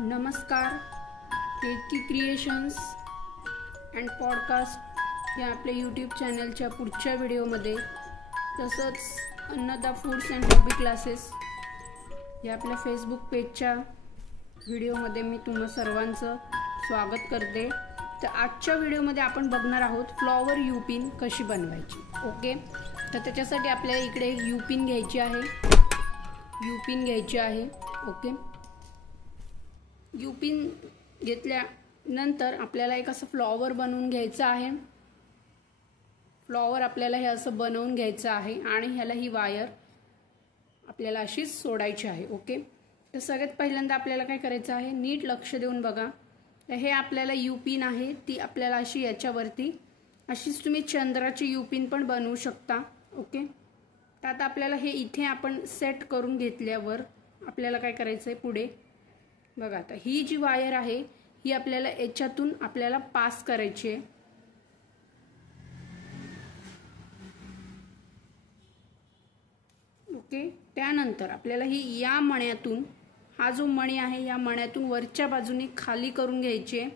नमस्कार. Ketaki creations and podcast या आपल्या यूट्यूब चॅनलच्या पुढच्या व्हिडिओमध्ये, तसंच Annada foods and hobby classes या आपल्या फेसबुक पेजच्या व्हिडिओमध्ये मी तुम्हा सर्वांचं स्वागत करते. तर आजच्या व्हिडिओमध्ये आपण बघणार आहोत फ्लॉवर यूपिन कशी बनवायची. ओके, तर त्याच्यासाठी आपल्याला इकडे यूपिन घ्यायची आहे. ओके, यूपिन घेतल्यानंतर आपल्याला एक असं फ्लॉवर बनवून घ्यायचं आहे. फ्लॉवर आपल्याला हे असं बनवून घ्यायचं आहे आणि ह्याला ही वायर आपल्याला अशीच सोडायची आहे. ओके, तर सगळ्यात पहिल्यांदा आपल्याला काय करायचं आहे, नीट लक्ष देऊन बघा. तर हे आपल्याला यूपिन आहे, ती आपल्याला अशी याच्यावरती अशीच तुम्ही चंद्राची यूपिन पण बनवू शकता. ओके, तर आता आपल्याला हे इथे आपण सेट करून घेतल्यावर आपल्याला काय करायचं आहे पुढे बघा. आता ही जी वायर आहे ही आपल्याला याच्यातून आपल्याला पास करायची आहे. ओके, त्यानंतर आपल्याला ही या मण्यातून, हा जो मणी आहे या मण्यातून वरच्या बाजूने खाली करून घ्यायची आहे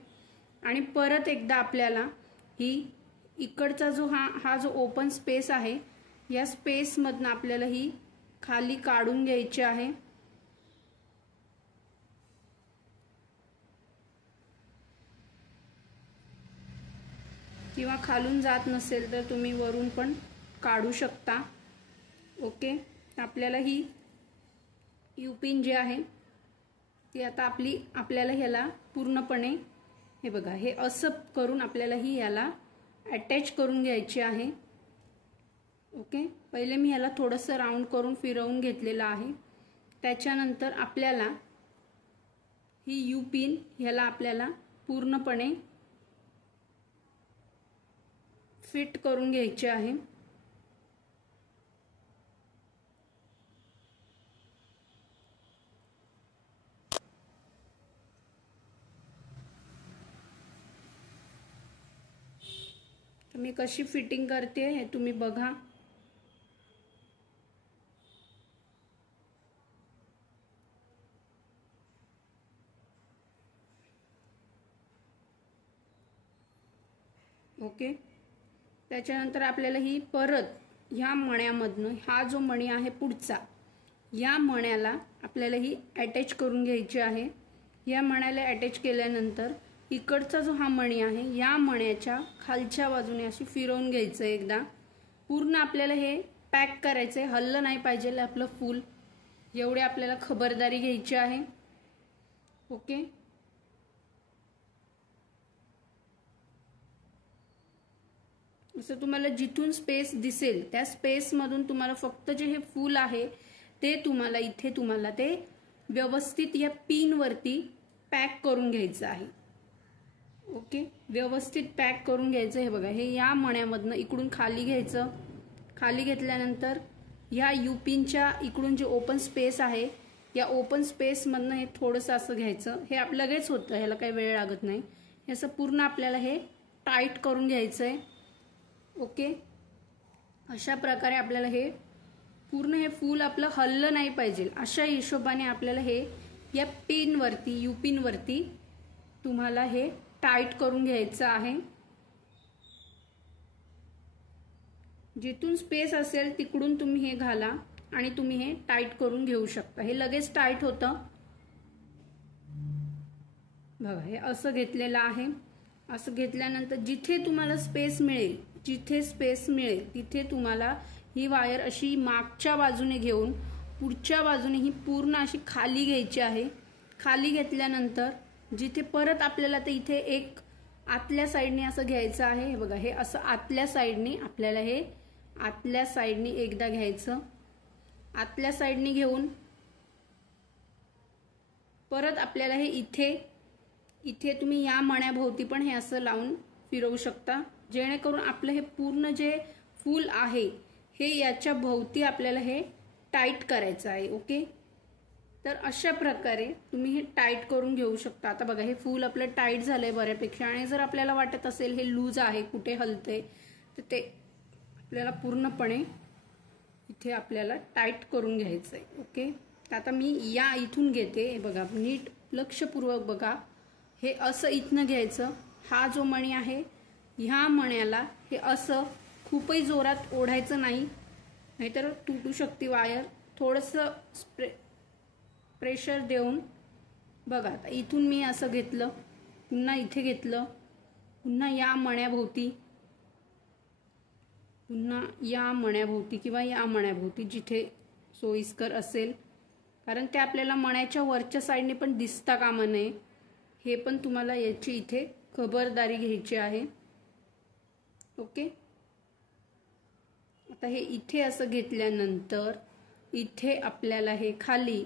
आणि परत एकदा आपल्याला ही इकडचा जो हा जो ओपन स्पेस आहे या स्पेसमधनं आपल्याला ही खाली काढून घ्यायची आहे. किंवा खालून जात नसेल तर तुम्ही वरून पण काढू शकता. ओके, आपल्याला ही यूपिन जी आहे ती आता आपल्याला ह्याला पूर्णपणे हे बघा, हे असं करून आपल्याला ही याला अटॅच करून घ्यायची आहे. ओके, पहिले मी ह्याला थोडंसं राऊंड करून फिरवून घेतलेलं आहे. त्याच्यानंतर आपल्याला ही यूपिन ह्याला आपल्याला पूर्णपणे फिट करून घ्यायचे आहे. तर मी कशी फिटिंग करते हे तुम्ही बघा. ओके, त्याच्यानंतर आपल्याला ही परत ह्या मण्यामधनं, हा जो मणी आहे पुढचा, या मण्याला आपल्याला ही अटॅच करून घ्यायची आहे. या मण्याला अटॅच केल्यानंतर इकडचा जो हा मणी आहे या मण्याच्या खालच्या बाजूने अशी फिरवून घ्यायचं एकदा. पूर्ण आपल्याला हे पॅक करायचं आहे, हल्लं नाही पाहिजे आपलं फूल, एवढी आपल्याला खबरदारी घ्यायची आहे. ओके, असं तुम्हाला जिथून स्पेस दिसेल त्या स्पेसमधून तुम्हाला फक्त जे हे फूल आहे ते तुम्हाला ते व्यवस्थित या पिनवरती पॅक करून घ्यायचं आहे. ओके, व्यवस्थित पॅक करून घ्यायचं. हे बघा, हे या मण्यामधनं इकडून खाली घ्यायचं. खाली घेतल्यानंतर ह्या यूपिनच्या इकडून जे ओपन स्पेस आहे या ओपन स्पेसमधनं हे थोडंसं असं घ्यायचं. हे लगेच होतं, ह्याला काही वेळ लागत नाही. हे असं पूर्ण आपल्याला हे टाईट करून घ्यायचं आहे. ओके, अशा प्रकारे आपल्याला हे पूर्ण हे फूल आपलं हललं नाही पाहिजे अशा हिशोबाने आपल्याला हे या पिनवरती, यूपिनवरती तुम्हाला हे टाईट करून घ्यायचं आहे. जिथून स्पेस असेल तिकडून तुम्ही हे घाला आणि तुम्ही हे टाईट करून घेऊ शकता. हे लगेच टाईट होतं. बघा, हे असं घेतलेलं आहे. असं घेतल्यानंतर जिथे तुम्हाला स्पेस मिळेल, तिथे तुम्हाला ही वायर अशी मागच्या बाजूने घेऊन पुढच्या बाजूने ही पूर्ण अशी खाली घ्यायची आहे. खाली घेतल्यानंतर जिथे परत आपल्याला ते इथे एक आतल्या साईडने असं घ्यायचं आहे. हे बघा, हे असं आतल्या साईडने आपल्याला हे आतल्या साईडने एकदा घ्यायचं. आतल्या साईडने घेऊन परत आपल्याला हे इथे तुम्ही या मण्याभोवती पण हे असं लावून फिरवू शकता, जेणेकरून आपलं हे पूर्ण जे फूल आहे हे याच्या भोवती आपल्याला हे टाईट करायचं आहे. ओके, तर अशा प्रकारे तुम्ही हे टाईट करून घेऊ शकता. आता बघा, हे फूल आपलं टाईट झालंय बऱ्यापेक्षा, आणि जर आपल्याला वाटत असेल हे लूज आहे, कुठे हलते, तर ते आपल्याला पूर्णपणे इथे आपल्याला टाईट करून घ्यायचं आहे. ओके, तर आता मी या इथून घेते. बघा, नीट लक्षपूर्वक बघा. हे असं इथनं घ्यायचं. हा जो मणी आहे ह्या मण्याला हे असं खूपही जोरात ओढायचं नाही, नाहीतर तुटू शकते वायर. थोडंसं प्रेशर देऊन बघा. आता इथून मी असं घेतलं, पुन्हा इथे घेतलं, पुन्हा या मण्याभोवती, पुन्हा या मण्याभोवती किंवा या मण्याभोवती जिथे सोयीस्कर असेल, कारण ते आपल्याला मण्याच्या वरच्या साईडने पण दिसता कामा नये. हे पण तुम्हाला याची इथे खबरदारी घ्यायची आहे. ओके. आता हे इथे असं घेतल्यानंतर इथे आपल्याला हे खाली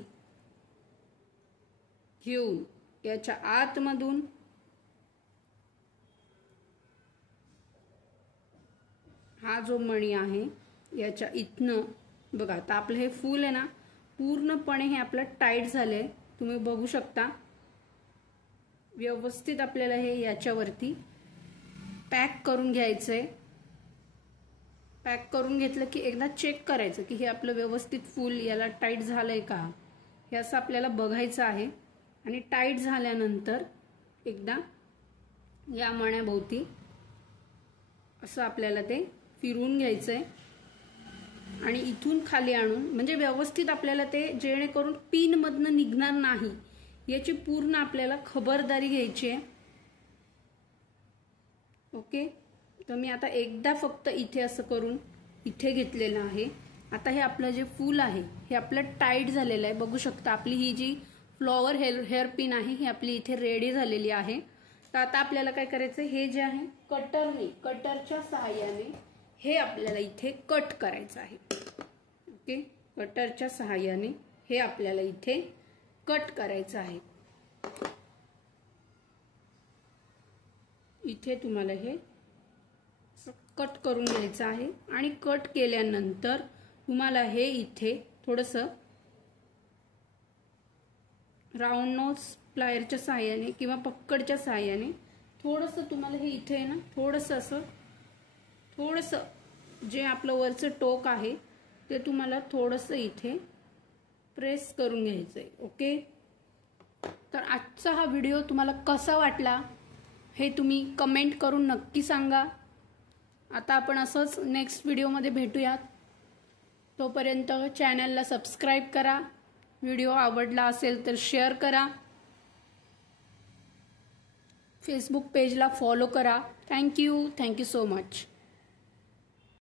घेऊन याच्या आतमधून हा जो मणी आहे याच्या इथनं बघा. आता आपलं हे फूल आहे ना पूर्णपणे हे आपलं टाईट झालंय, तुम्ही बघू शकता. व्यवस्थित आपल्याला हे याच्यावरती पॅक करून घ्यायचंय. पॅक करून घेतलं की एकदा चेक करायचं की हे आपलं व्यवस्थित फूल याला टाईट झालंय का, हे असं आपल्याला बघायचं आहे. आणि टाईट झाल्यानंतर एकदा या मण्याभोवती असं आपल्याला ते फिरवून घ्यायचंय आणि इथून खाली आणून, म्हणजे व्यवस्थित आपल्याला ते जेणेकरून पिनमधनं निघणार नाही याची पूर्ण आपल्याला खबरदारी घ्यायची आहे. ओके. तर मी आता एकदा फक्त इथे असं करून इथे घेतलेलं आहे. आता हे आपलं जे फूल आहे हे आपलं टाईट झालेलं आहे, बघू शकता. आपली ही जी फ्लॉवर हेअर पिन आहे ही आपली इथे रेडी झालेली आहे. तर आता आपल्याला काय करायचं, हे जे आहे कटरच्या सहाय्याने हे आपल्याला इथे कट करायचं आहे. ओके. कटरच्या सहाय्याने हे आपल्याला इथे कट करायचं आहे. इथे तुम्हाला हे कट करून घ्यायचं आहे आणि कट केल्यानंतर तुम्हाला हे इथे थोडंसं राऊंड नोज प्लायरच्या सहाय्याने किंवा पक्कडच्या सहाय्याने थोडंसं तुम्हाला हे इथे आहे ना थोडंसं जे आपलं वरचं टोक आहे ते तुम्हाला थोडंसं इथे प्रेस करून घ्यायचं आहे. ओके. तर आजचा हा व्हिडिओ तुम्हाला कसा वाटला हे तुम्ही कमेंट करून नक्की सांगा. आता आपण असंच नेक्स्ट व्हिडिओमध्ये भेटूयात. तोपर्यंत चॅनलला सबस्क्राईब करा. व्हिडिओ आवडला असेल तर शेअर करा. फेसबुक पेजला फॉलो करा. Thank you so much.